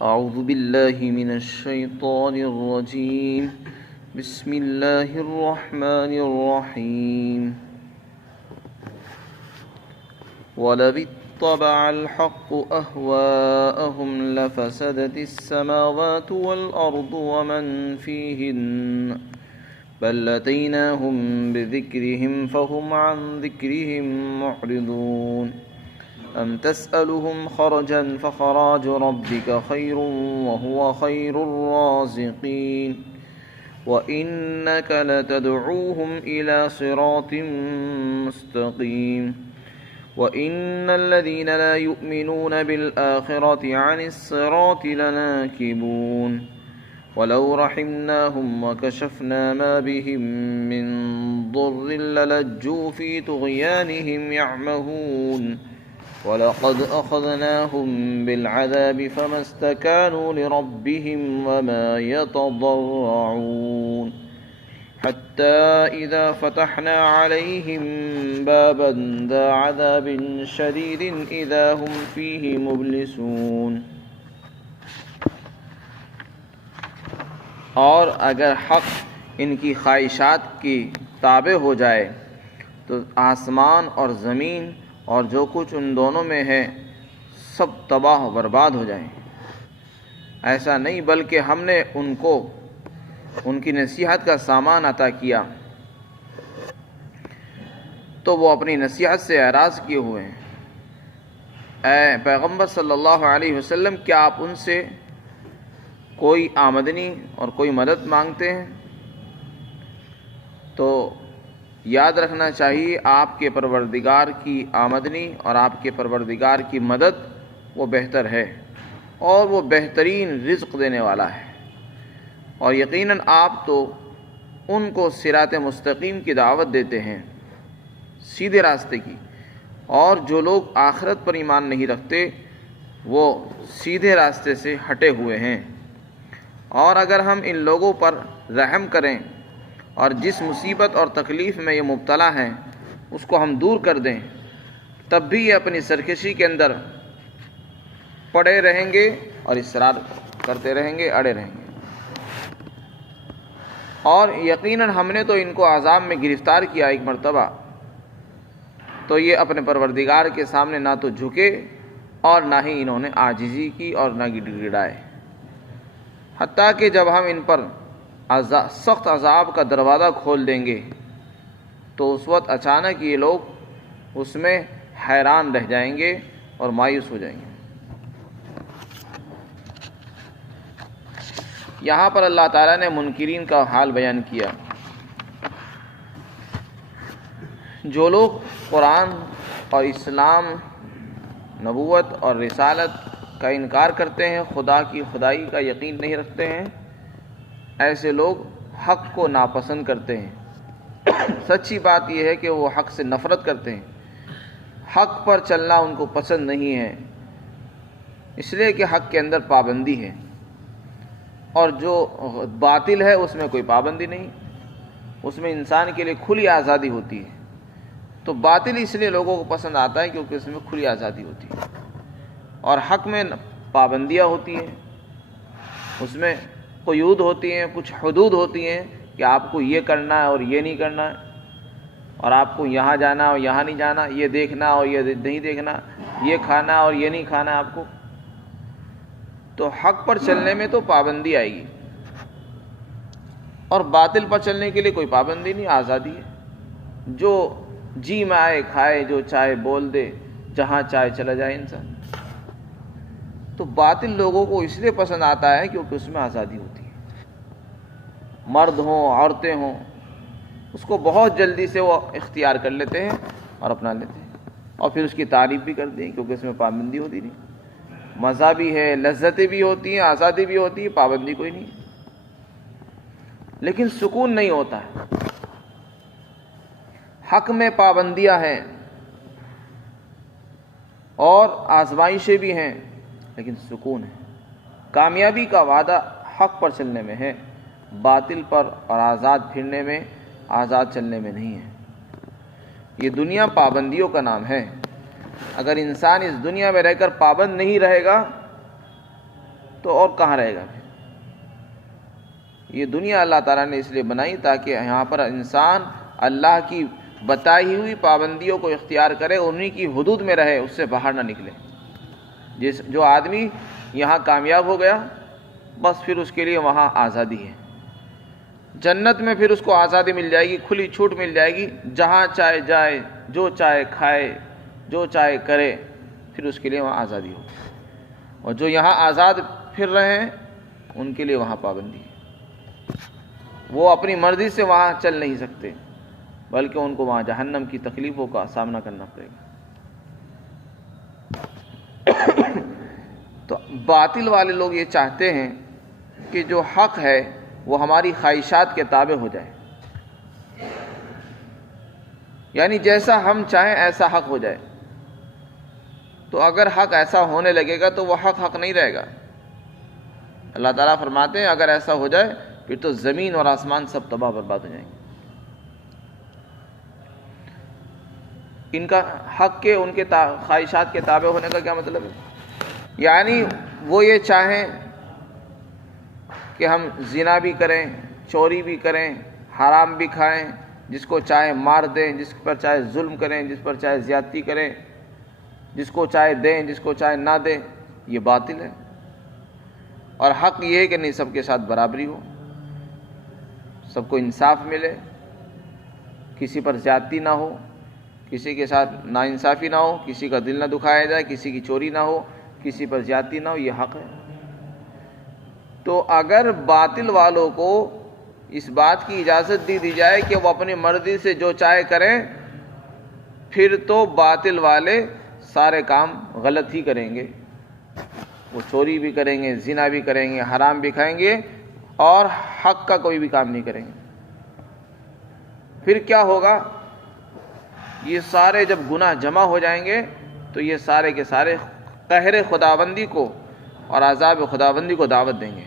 أعوذ بالله من الشيطان الرجيم. بسم الله الرحمن الرحيم. ولو اتبع الحق أهواءهم لفسدت السماوات والأرض ومن فيهن بل أتيناهم بذكرهم فهم عن ذكرهم معرضون. أم تسألهم خرجا فخراج ربك خير وهو خير الرازقين. وإنك لتدعوهم إلى صراط مستقيم. وإن الذين لا يؤمنون بالآخرة عن الصراط لناكبون. ولو رحمناهم وكشفنا ما بهم من ضر للجوا في طغيانهم يعمهون. ولقد أخذناهم بالعذاب فما استكانوا لربهم وما يتضرعون حتى إذا فتحنا عليهم بابا ذا عذاب شديد إذا هم فيه مبلسون. اور اگر حق ان کی خواہشات کی تابع ہو جائے تو آسمان اور زمین اور جو کچھ ان دونوں میں ہے سب تباہ و برباد ہو جائیں. ایسا نہیں بلکہ ہم نے ان کو ان کی نصیحت کا سامان عطا کیا تو وہ اپنی نصیحت سے اعراض کیے ہوئے ہیں. اے پیغمبر صلی اللہ علیہ وسلم، کیا آپ ان سے کوئی آمدنی اور کوئی مدد مانگتے ہیں؟ تو یاد رکھنا چاہیے آپ کے پروردگار کی آمدنی اور آپ کے پروردگار کی مدد وہ بہتر ہے اور وہ بہترین رزق دینے والا ہے. اور یقیناً آپ تو ان کو صراط مستقیم کی دعوت دیتے ہیں، سیدھے راستے کی، اور جو لوگ آخرت پر ایمان نہیں رکھتے وہ سیدھے راستے سے ہٹے ہوئے ہیں. اور اگر ہم ان لوگوں پر رحم کریں اور جس مصیبت اور تکلیف میں یہ مبتلا ہیں اس کو ہم دور کر دیں، تب بھی یہ اپنی سرکشی کے اندر پڑے رہیں گے اور اصرار کرتے رہیں گے، اڑے رہیں گے. اور یقیناً ہم نے تو ان کو عذاب میں گرفتار کیا ایک مرتبہ، تو یہ اپنے پروردگار کے سامنے نہ تو جھکے اور نہ ہی انہوں نے عاجزی کی اور نہ گڑگڑائے، حتیٰ کہ جب ہم ان پر سخت عذاب کا دروازہ کھول دیں گے تو اس وقت اچانک یہ لوگ اس میں حیران رہ جائیں گے اور مایوس ہو جائیں گے. یہاں پر اللہ تعالیٰ نے منکرین کا حال بیان کیا. جو لوگ قرآن اور اسلام، نبوت اور رسالت کا انکار کرتے ہیں، خدا کی خدائی کا یقین نہیں رکھتے ہیں، ایسے لوگ حق کو ناپسند کرتے ہیں. سچی بات یہ ہے کہ وہ حق سے نفرت کرتے ہیں. حق پر چلنا ان کو پسند نہیں ہے، اس لیے کہ حق کے اندر پابندی ہے، اور جو باطل ہے اس میں کوئی پابندی نہیں، اس میں انسان کے لیے کھلی آزادی ہوتی ہے. تو باطل اس لیے لوگوں کو پسند آتا ہے کیونکہ اس میں کھلی آزادی ہوتی ہے، اور حق میں پابندیاں ہوتی ہیں، اس میں قیود ہوتی ہیں، کچھ حدود ہوتی ہیں کہ آپ کو یہ کرنا ہے اور یہ نہیں کرنا ہے، اور آپ کو یہاں جانا اور یہاں نہیں جانا، یہ دیکھنا اور یہ نہیں دیکھنا، یہ کھانا اور یہ نہیں کھانا آپ کو. تو حق پر چلنے میں تو پابندی آئے گی، اور باطل پر چلنے کے لیے کوئی پابندی نہیں، آزادی ہے. جو جی میں آئے کھائے، جو چاہے بول دے، جہاں چاہے چلا جائے انسان. تو باطل لوگوں کو اس لیے پسند آتا ہے کیونکہ اس میں آزادی ہوتی ہے. مرد ہوں عورتیں ہوں، اس کو بہت جلدی سے وہ اختیار کر لیتے ہیں اور اپنا لیتے ہیں، اور پھر اس کی تعریف بھی کرتے ہیں کیونکہ اس میں پابندی ہوتی نہیں. مزہ بھی ہے، لذتیں بھی ہوتی ہیں، آزادی بھی ہوتی ہے، پابندی کوئی نہیں. لیکن سکون نہیں ہوتا ہے. حق میں پابندیاں ہیں اور آزمائشیں بھی ہیں، لیکن سکون ہے. کامیابی کا وعدہ حق پر چلنے میں ہے، باطل پر اور آزاد پھرنے میں، آزاد چلنے میں نہیں ہے. یہ دنیا پابندیوں کا نام ہے. اگر انسان اس دنیا میں رہ کر پابند نہیں رہے گا تو اور کہاں رہے گا پھر؟ یہ دنیا اللہ تعالیٰ نے اس لیے بنائی تاکہ یہاں پر انسان اللہ کی بتائی ہوئی پابندیوں کو اختیار کرے، انہی کی حدود میں رہے، اس سے باہر نہ نکلے۔ جو آدمی یہاں کامیاب ہو گیا بس پھر اس کے لیے وہاں آزادی ہے۔ جنت میں پھر اس کو آزادی مل جائے گی، کھلی چھوٹ مل جائے گی، جہاں چاہے جائے، جو چاہے کھائے، جو چاہے کرے، پھر اس کے لیے وہاں آزادی ہو۔ اور جو یہاں آزاد پھر رہے ہیں ان کے لیے وہاں پابندی ہے، وہ اپنی مرضی سے وہاں چل نہیں سکتے، بلکہ ان کو وہاں جہنم کی تکلیفوں کا سامنا کرنا پڑے گا۔ تو باطل والے لوگ یہ چاہتے ہیں کہ جو حق ہے وہ ہماری خواہشات کے تابع ہو جائے، یعنی جیسا ہم چاہیں ایسا حق ہو جائے۔ تو اگر حق ایسا ہونے لگے گا تو وہ حق نہیں رہے گا۔ اللہ تعالیٰ فرماتے ہیں اگر ایسا ہو جائے پھر تو زمین اور آسمان سب تباہ برباد ہو جائیں گے۔ ان کا حق کے ان کے خواہشات کے تابع ہونے کا کیا مطلب ہے؟ یعنی وہ یہ چاہیں کہ ہم زنا بھی کریں، چوری بھی کریں، حرام بھی کھائیں، جس کو چاہے مار دیں، جس پر چاہے ظلم کریں، جس پر چاہے زیادتی کریں، جس کو چاہے دیں، جس کو چاہے نہ دیں، یہ باطل ہے۔ اور حق یہ ہے کہ نہیں، سب کے ساتھ برابری ہو، سب کو انصاف ملے، کسی پر زیادتی نہ ہو، کسی کے ساتھ ناانصافی نہ ہو، کسی کا دل نہ دکھایا جائے، کسی کی چوری نہ ہو، کسی پر زیادتی نہ ہو، یہ حق ہے۔ تو اگر باطل والوں کو اس بات کی اجازت دی جائے کہ وہ اپنی مرضی سے جو چاہے کریں، پھر تو باطل والے سارے کام غلط ہی کریں گے۔ وہ چوری بھی کریں گے، زنا بھی کریں گے، حرام بھی کھائیں گے، اور حق کا کوئی بھی کام نہیں کریں گے۔ پھر کیا ہوگا؟ یہ سارے جب گناہ جمع ہو جائیں گے تو یہ سارے کے سارے قہر خداوندی کو اور عذاب خداوندی کو دعوت دیں گے۔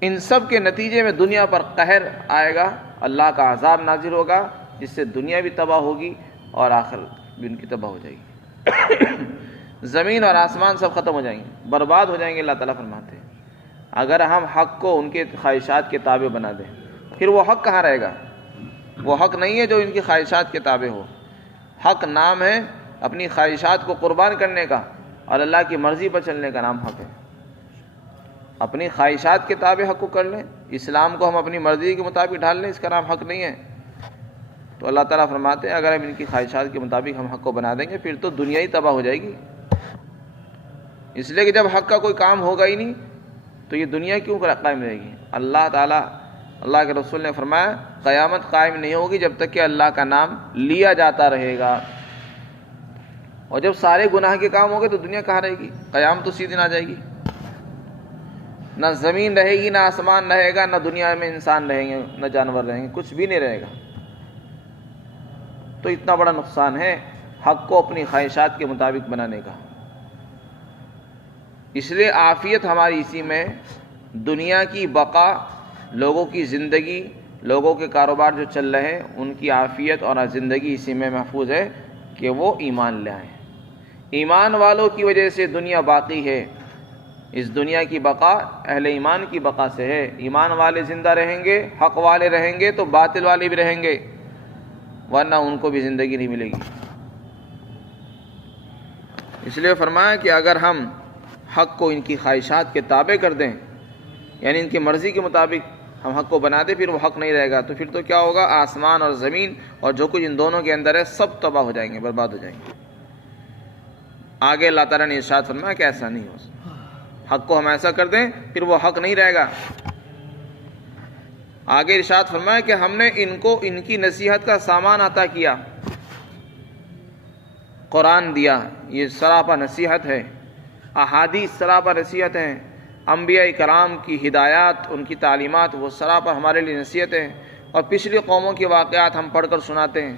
ان سب کے نتیجے میں دنیا پر قہر آئے گا، اللہ کا عذاب نازل ہوگا، جس سے دنیا بھی تباہ ہوگی اور آخرت بھی ان کی تباہ ہو جائے گی۔ زمین اور آسمان سب ختم ہو جائیں گے، برباد ہو جائیں گے۔ اللہ تعالیٰ فرماتے ہیں اگر ہم حق کو ان کے خواہشات کے تابع بنا دیں، پھر وہ حق کہاں رہے گا؟ وہ حق نہیں ہے جو ان کی خواہشات کے تابع ہو۔ حق نام ہے اپنی خواہشات کو قربان کرنے کا، اور اللہ کی مرضی پر چلنے کا نام حق ہے۔ اپنی خواہشات کے تابع حق کو کر لیں، اسلام کو ہم اپنی مرضی کے مطابق ڈھال لیں، اس کا نام حق نہیں ہے۔ تو اللہ تعالیٰ فرماتے ہیں اگر ہم ان کی خواہشات کے مطابق ہم حق کو بنا دیں گے پھر تو دنیا ہی تباہ ہو جائے گی۔ اس لیے کہ جب حق کا کوئی کام ہوگا ہی نہیں تو یہ دنیا کیوں قائم رہے گی؟ اللہ تعالیٰ، اللہ کے رسول نے فرمایا قیامت قائم نہیں ہوگی جب تک کہ اللہ کا نام لیا جاتا رہے گا۔ اور جب سارے گناہ کے کام ہو گئے تو دنیا کہاں رہے گی؟ قیامت تو اسی دن آ جائے گی۔ نہ زمین رہے گی، نہ آسمان رہے گا، نہ دنیا میں انسان رہیں گے، نہ جانور رہیں گے، کچھ بھی نہیں رہے گا۔ تو اتنا بڑا نقصان ہے حق کو اپنی خواہشات کے مطابق بنانے کا۔ اس لیے عافیت ہماری اسی میں، دنیا کی بقا، لوگوں کی زندگی، لوگوں کے کاروبار جو چل رہے ہیں ان کی عافیت اور زندگی اسی میں محفوظ ہے کہ وہ ایمان لے آئیں۔ ایمان والوں کی وجہ سے دنیا باقی ہے۔ اس دنیا کی بقا اہل ایمان کی بقا سے ہے۔ ایمان والے زندہ رہیں گے، حق والے رہیں گے تو باطل والے بھی رہیں گے، ورنہ ان کو بھی زندگی نہیں ملے گی۔ اس لیے فرمایا کہ اگر ہم حق کو ان کی خواہشات کے تابع کر دیں، یعنی ان کی مرضی کے مطابق ہم حق کو بنا دیں، پھر وہ حق نہیں رہے گا۔ تو پھر تو کیا ہوگا؟ آسمان اور زمین اور جو کچھ ان دونوں کے اندر ہے سب تباہ ہو جائیں گے، برباد ہو جائیں گے۔ آگے اللہ تعالیٰ نے ارشاد فرمایا کہ ایسا نہیں ہو، حق کو ہم ایسا کر دیں پھر وہ حق نہیں رہے گا۔ آگے ارشاد فرمایا کہ ہم نے ان کو ان کی نصیحت کا سامان عطا کیا، قرآن دیا، یہ سراپا نصیحت ہے، احادیث سراپا نصیحت ہیں، انبیاء کرام کی ہدایات، ان کی تعلیمات وہ سراپا ہمارے لیے نصیحت ہیں، اور پچھلی قوموں کے واقعات ہم پڑھ کر سناتے ہیں۔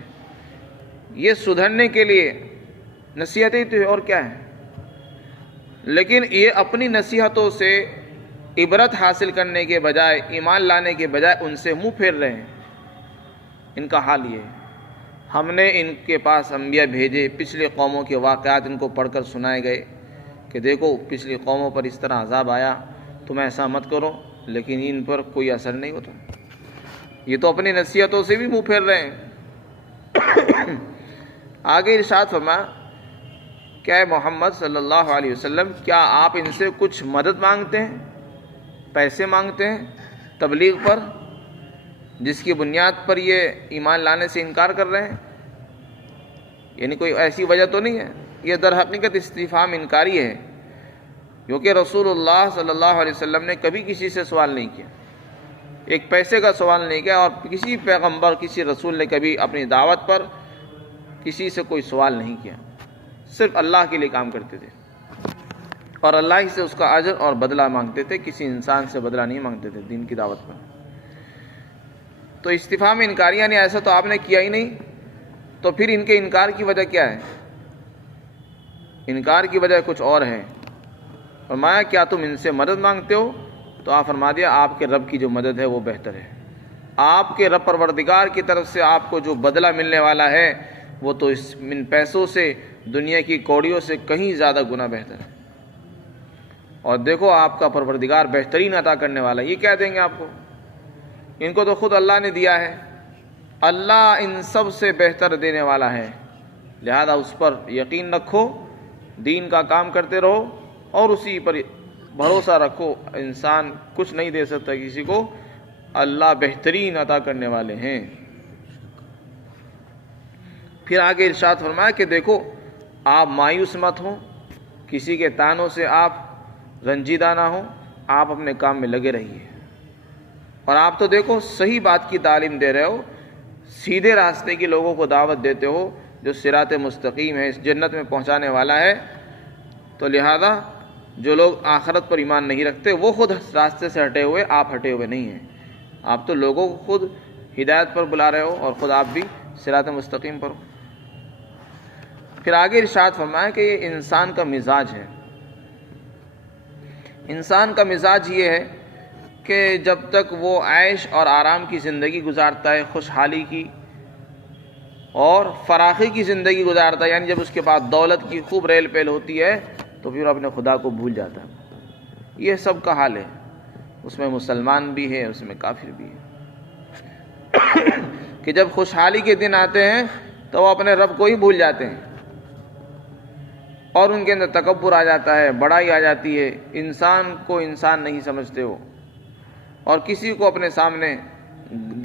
یہ سدھرنے کے لیے نصیحتیں تو اور کیا ہے، لیکن یہ اپنی نصیحتوں سے عبرت حاصل کرنے کے بجائے، ایمان لانے کے بجائے ان سے منہ پھیر رہے ہیں۔ ان کا حال یہ ہے، ہم نے ان کے پاس انبیاء بھیجے، پچھلے قوموں کے واقعات ان کو پڑھ کر سنائے گئے کہ دیکھو پچھلی قوموں پر اس طرح عذاب آیا، تم ایسا مت کرو، لیکن ان پر کوئی اثر نہیں ہوتا۔ یہ تو اپنی نصیحتوں سے بھی منہ پھیر رہے ہیں۔ آگے ارشاد فرمایا کہ اے محمد صلی اللہ علیہ وسلم، کیا آپ ان سے کچھ مدد مانگتے ہیں، پیسے مانگتے ہیں تبلیغ پر، جس کی بنیاد پر یہ ایمان لانے سے انکار کر رہے ہیں؟ یعنی کوئی ایسی وجہ تو نہیں ہے؟ یہ در حقیقت استفہام انکاری ہے، کیونکہ رسول اللہ صلی اللہ علیہ وسلم نے کبھی کسی سے سوال نہیں کیا، ایک پیسے کا سوال نہیں کیا، اور کسی پیغمبر کسی رسول نے کبھی اپنی دعوت پر کسی سے کوئی سوال نہیں کیا، صرف اللہ کے لیے کام کرتے تھے اور اللہ ہی سے اس کا اجر اور بدلہ مانگتے تھے، کسی انسان سے بدلہ نہیں مانگتے تھے دین کی دعوت پر۔ تو استفہام انکاری، یعنی ایسا تو آپ نے کیا ہی نہیں، تو پھر ان کے انکار کی وجہ کیا ہے؟ انکار کی وجہ کچھ اور ہے۔ فرمایا کیا تم ان سے مدد مانگتے ہو؟ تو آپ فرما دیا آپ کے رب کی جو مدد ہے وہ بہتر ہے، آپ کے رب پروردگار کی طرف سے آپ کو جو بدلہ ملنے والا ہے وہ تو ان پیسوں سے، دنیا کی کوڑیوں سے کہیں زیادہ گنا بہتر ہے۔ اور دیکھو آپ کا پروردگار بہترین عطا کرنے والا، یہ کیا دیں گے آپ کو؟ ان کو تو خود اللہ نے دیا ہے، اللہ ان سب سے بہتر دینے والا ہے، لہذا اس پر یقین رکھو، دین کا کام کرتے رہو اور اسی پر بھروسہ رکھو۔ انسان کچھ نہیں دے سکتا کسی کو، اللہ بہترین عطا کرنے والے ہیں۔ پھر آگے ارشاد فرمایا کہ دیکھو آپ مایوس مت ہوں، کسی کے طعنوں سے آپ رنجیدہ نہ ہوں، آپ اپنے کام میں لگے رہیے، اور آپ تو دیکھو صحیح بات کی تعلیم دے رہے ہو، سیدھے راستے کی لوگوں کو دعوت دیتے ہو، جو صراط مستقیم ہے، اس جنت میں پہنچانے والا ہے۔ تو لہذا جو لوگ آخرت پر ایمان نہیں رکھتے وہ خود راستے سے ہٹے ہوئے، آپ ہٹے ہوئے نہیں ہیں، آپ تو لوگوں کو خود ہدایت پر بلا رہے ہو اور خود آپ بھی صراط مستقیم پر ہو۔ پھر آگے ارشاد فرمایا کہ یہ انسان کا مزاج ہے، انسان کا مزاج یہ ہے کہ جب تک وہ عیش اور آرام کی زندگی گزارتا ہے، خوشحالی کی اور فراخی کی زندگی گزارتا ہے، یعنی جب اس کے پاس دولت کی خوب ریل پیل ہوتی ہے تو پھر اپنے خدا کو بھول جاتا ہے۔ یہ سب کا حال ہے، اس میں مسلمان بھی ہے، اس میں کافر بھی ہے، کہ جب خوشحالی کے دن آتے ہیں تو وہ اپنے رب کو ہی بھول جاتے ہیں اور ان کے اندر تکبر آ جاتا ہے، بڑائی آ جاتی ہے، انسان کو انسان نہیں سمجھتے ہو اور کسی کو اپنے سامنے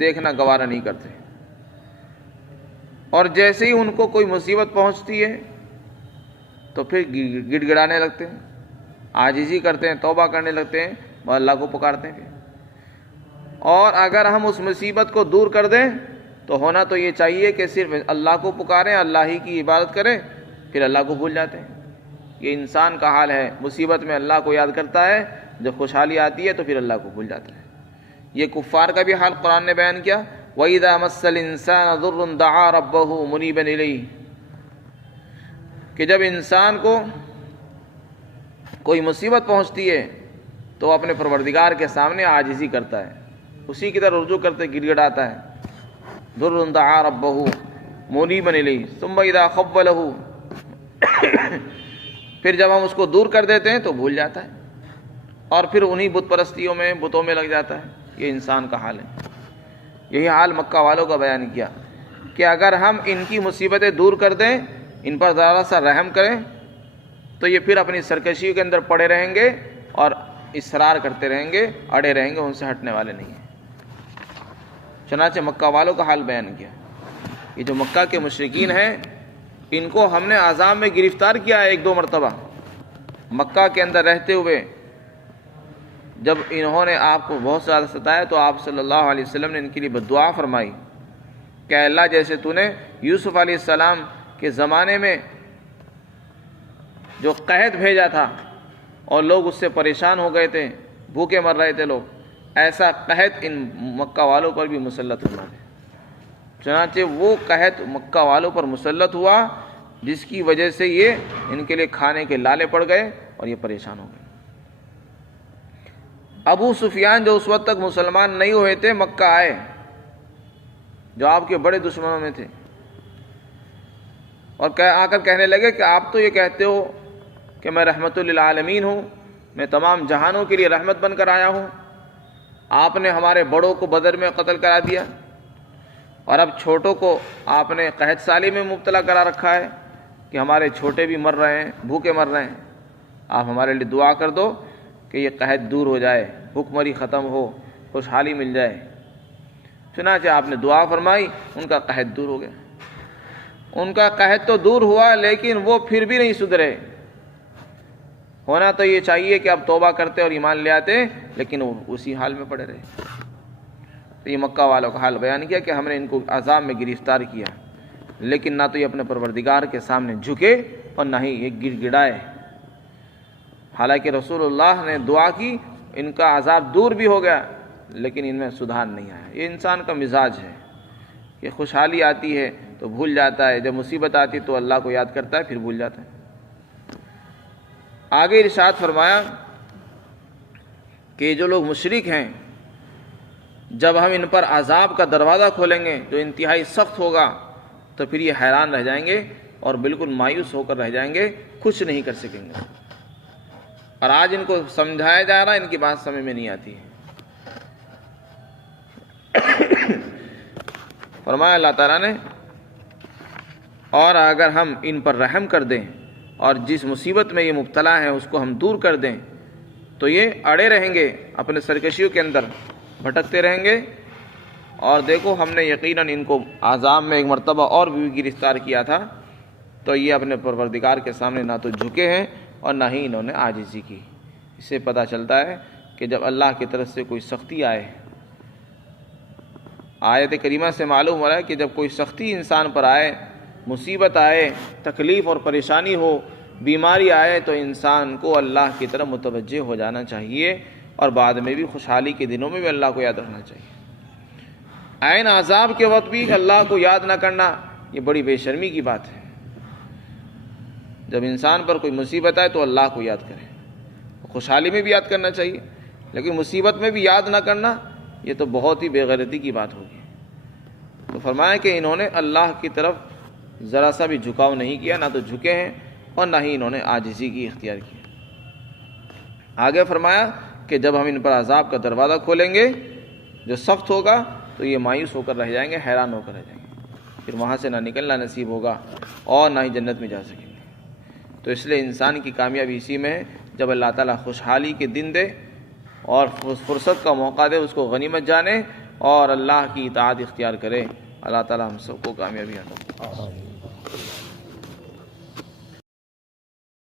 دیکھنا گوارا نہیں کرتے، اور جیسے ہی ان کو کوئی مصیبت پہنچتی ہے تو پھر گڑ گڑانے لگتے ہیں، عاجزی کرتے ہیں، توبہ کرنے لگتے ہیں اور اللہ کو پکارتے ہیں۔ اور اگر ہم اس مصیبت کو دور کر دیں تو ہونا تو یہ چاہیے کہ صرف اللہ کو پکاریں، اللہ ہی کی عبادت کریں، پھر اللہ کو بھول جاتے ہیں۔ یہ انسان کا حال ہے، مصیبت میں اللہ کو یاد کرتا ہے، جب خوشحالی آتی ہے تو پھر اللہ کو بھول جاتا ہے۔ یہ کفار کا بھی حال قرآن نے بیان کیا، وَإِذَا مَسَّ الْإِنسَانَ ضُرٌّ دَعَا رَبَّهُ مُنِيبًا إِلَيْهِ، کہ جب انسان کو کوئی مصیبت پہنچتی ہے تو وہ اپنے پروردگار کے سامنے عاجزی کرتا ہے، اسی کی طرح رجوع کرتے گڑ گڑاتا ہے۔ ضُرٌّ دَعَا رَبَّهُ مُنِيبًا إِلَيْهِ ثُمَّ إِذَا خَوَّلَهُ، پھر جب ہم اس کو دور کر دیتے ہیں تو بھول جاتا ہے اور پھر انہی بت پرستیوں میں، بتوں میں لگ جاتا ہے۔ یہ انسان کا حال ہے۔ یہی حال مکہ والوں کا بیان کیا کہ اگر ہم ان کی مصیبتیں دور کر دیں، ان پر ذرا سا رحم کریں تو یہ پھر اپنی سرکشیوں کے اندر پڑے رہیں گے اور اصرار کرتے رہیں گے، اڑے رہیں گے، ان سے ہٹنے والے نہیں ہیں۔ چنانچہ مکہ والوں کا حال بیان کیا۔ یہ جو مکہ کے مشرکین ہیں، ان کو ہم نے عذاب میں گرفتار کیا ہے 1-2 مرتبہ۔ مکہ کے اندر رہتے ہوئے جب انہوں نے آپ کو بہت زیادہ ستایا تو آپ صلی اللہ علیہ وسلم نے ان کے لیے بددعا فرمائی کہ اللہ جیسے تو نے یوسف علیہ السلام کے زمانے میں جو قحط بھیجا تھا اور لوگ اس سے پریشان ہو گئے تھے، بھوکے مر رہے تھے لوگ، ایسا قحط ان مکہ والوں پر بھی مسلط ہونا ہے۔ چنانچہ وہ قحط مکہ والوں پر مسلط ہوا جس کی وجہ سے یہ ان کے لیے کھانے کے لالے پڑ گئے اور یہ پریشان ہو گئے۔ ابو سفیان جو اس وقت تک مسلمان نہیں ہوئے تھے، مکہ آئے، جو آپ کے بڑے دشمنوں میں تھے، اور آ کر کہنے لگے کہ آپ تو یہ کہتے ہو کہ میں رحمت للعالمین ہوں، میں تمام جہانوں کے لیے رحمت بن کر آیا ہوں۔ آپ نے ہمارے بڑوں کو بدر میں قتل کرا دیا، اور اب چھوٹوں کو آپ نے قحط سالی میں مبتلا کرا رکھا ہے کہ ہمارے چھوٹے بھی مر رہے ہیں، بھوکے مر رہے ہیں۔ آپ ہمارے لیے دعا کر دو کہ یہ قحط دور ہو جائے، بھوک مری ختم ہو، خوشحالی مل جائے۔ چنانچہ آپ نے دعا فرمائی، ان کا قحط دور ہو گیا۔ ان کا قحط تو دور ہوا، لیکن وہ پھر بھی نہیں سدھرے۔ ہونا تو یہ چاہیے کہ اب توبہ کرتے اور ایمان لے آتے، لیکن وہ اسی حال میں پڑے رہے۔ تو یہ مکہ والوں کا حال بیان کیا کہ ہم نے ان کو عذاب میں گرفتار کیا، لیکن نہ تو یہ اپنے پروردگار کے سامنے جھکے اور نہ ہی یہ گڑ گڑائے۔ حالانکہ رسول اللہ نے دعا کی، ان کا عذاب دور بھی ہو گیا، لیکن ان میں سدھار نہیں آیا۔ یہ انسان کا مزاج ہے کہ خوشحالی آتی ہے تو بھول جاتا ہے، جب مصیبت آتی ہے تو اللہ کو یاد کرتا ہے، پھر بھول جاتا ہے۔ آگے ارشاد فرمایا کہ جو لوگ مشرک ہیں، جب ہم ان پر عذاب کا دروازہ کھولیں گے جو انتہائی سخت ہوگا، تو پھر یہ حیران رہ جائیں گے اور بالکل مایوس ہو کر رہ جائیں گے، کچھ نہیں کر سکیں گے۔ اور آج ان کو سمجھایا جا رہا ہے، ان کی بات سمجھ میں نہیں آتی ہے۔ فرمایا اللہ تعالیٰ نے، اور اگر ہم ان پر رحم کر دیں اور جس مصیبت میں یہ مبتلا ہیں اس کو ہم دور کر دیں، تو یہ اڑے رہیں گے اپنے سرکشیوں کے اندر، بھٹکتے رہیں گے۔ اور دیکھو، ہم نے یقیناً ان کو عذاب میں ایک مرتبہ اور بھی گرفتار کیا تھا، تو یہ اپنے پروردگار کے سامنے نہ تو جھکے ہیں اور نہ ہی انہوں نے عاجزی کی۔ اس سے پتہ چلتا ہے کہ جب اللہ کی طرف سے کوئی سختی آئے، آیت کریمہ سے معلوم ہو رہا ہے کہ جب کوئی سختی انسان پر آئے، مصیبت آئے، تکلیف اور پریشانی ہو، بیماری آئے، تو انسان کو اللہ کی طرف متوجہ ہو جانا چاہیے، اور بعد میں بھی خوشحالی کے دنوں میں بھی اللہ کو یاد رکھنا چاہیے۔ عین عذاب کے وقت بھی اللہ کو یاد نہ کرنا، یہ بڑی بے شرمی کی بات ہے۔ جب انسان پر کوئی مصیبت آئے تو اللہ کو یاد کرے، خوشحالی میں بھی یاد کرنا چاہیے، لیکن مصیبت میں بھی یاد نہ کرنا، یہ تو بہت ہی بے غیرتی کی بات ہوگی۔ تو فرمایا کہ انہوں نے اللہ کی طرف ذرا سا بھی جھکاؤ نہیں کیا، نہ تو جھکے ہیں اور نہ ہی انہوں نے عاجزی کی اختیار کی۔ آگے فرمایا کہ جب ہم ان پر عذاب کا دروازہ کھولیں گے جو سخت ہوگا، تو یہ مایوس ہو کر رہ جائیں گے، حیران ہو کر رہ جائیں گے، پھر وہاں سے نہ نکلنا نصیب ہوگا اور نہ ہی جنت میں جا سکیں گے۔ تو اس لیے انسان کی کامیابی اسی میں ہے، جب اللہ تعالیٰ خوشحالی کے دن دے اور فرصت کا موقع دے، اس کو غنیمت جانے اور اللہ کی اطاعت اختیار کرے۔ اللہ تعالیٰ ہم سب کو کامیابی عطا فرمائے۔